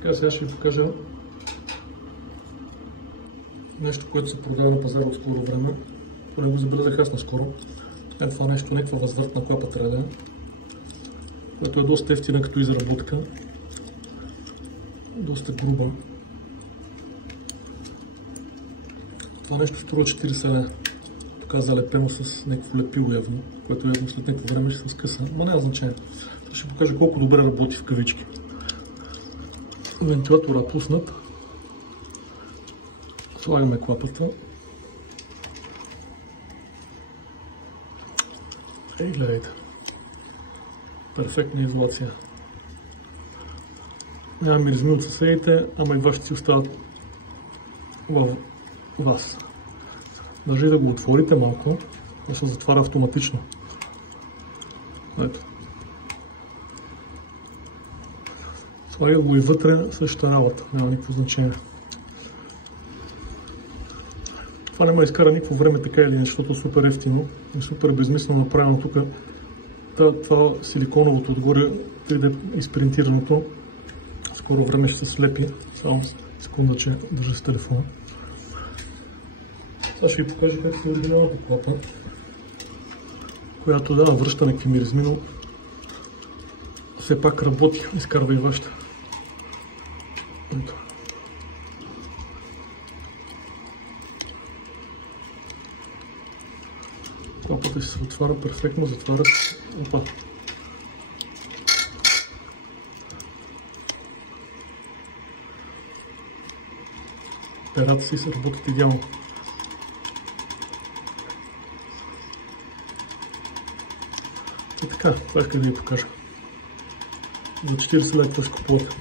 Така, сега ще ви покажа нещо, което се продава на пазара от скоро време. Поне го забелязах аз наскоро. Е това нещо, някаква възвратна клапа трябва да е, което е доста ефтина като изработка. Доста груба. Това нещо струва 40 лева. Тук е залепено с някакво лепило явно, което явно след някакво време ще се скъса, но няма значение. Ще покажа колко добре работи в кавички. Вентилатора пуснат. Слагаме клапата. Ей, гледайте. Перфектна изолация. Няма миризми от съседите, ама и вашите си остават в вас. Държи да го отворите малко, да се затваря автоматично. Ето. Слагай го и вътре, същата работа, няма никакво значение. Това не ме изкара никакво време така или не, защото е супер ефтино и супер безмислено направено тук. Това силиконовото отгоре 3D изпринтираното скоро време ще се слепи. Само секунда, че държа с телефона. Сега ще ви покажа как е оригиналната клапа, която да, връща някакви миризми, но все пак работи, изкарва и вашата. Ето. Клапата ще се отваря перфектно, затваря. Опа. Перата си се работят идеално. И така, това искам да ви покажа. За 40 лева ще купувате.